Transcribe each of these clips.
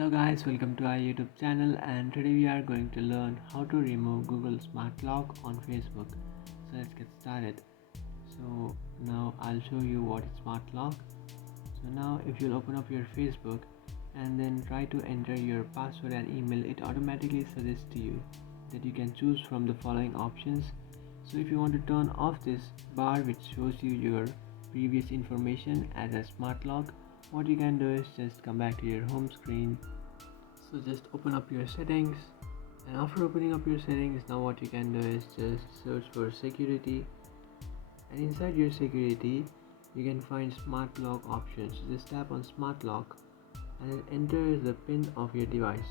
Hello guys, welcome to our YouTube channel, and today we are going to learn how to remove Google Smart Lock on Facebook. So let's get started. So now I'll show you what is Smart Lock. So now if you'll open up your Facebook and then try to enter your password and email, it automatically suggests to you that you can choose from the following options. So if you want to turn off this bar which shows you your previous information as a Smart Lock, what you can do is just come back to your home screen. So just open up your settings, and after opening up your settings, now what you can do is just search for security, and inside your security you can find Smart Lock options. So just tap on Smart Lock and then enter the pin of your device.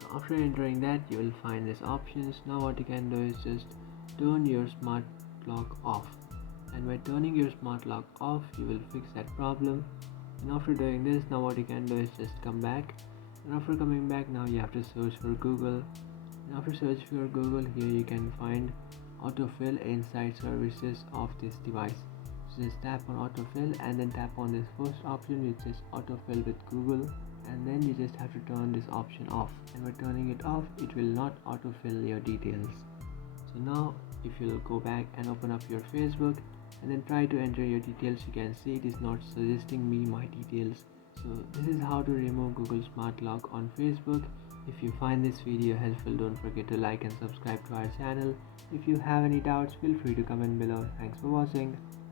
So after entering that, you will find these options. Now what you can do is just turn your Smart Lock off, and by turning your Smart Lock off you will fix that problem. And after doing this, now what you can do is just come back, and after coming back, now you have to search for Google, and after search for Google, here you can find autofill inside services of this device. So just tap on autofill and then tap on this first option which is autofill with Google, and then you just have to turn this option off, and by turning it off it will not autofill your details. So now if you'll go back and open up your Facebook and then try to enter your details, you can see it is not suggesting me my details. So this is how to remove Google Smart Lock on Facebook. If you find this video helpful, don't forget to like and subscribe to our channel. If you have any doubts, feel free to comment below. Thanks for watching.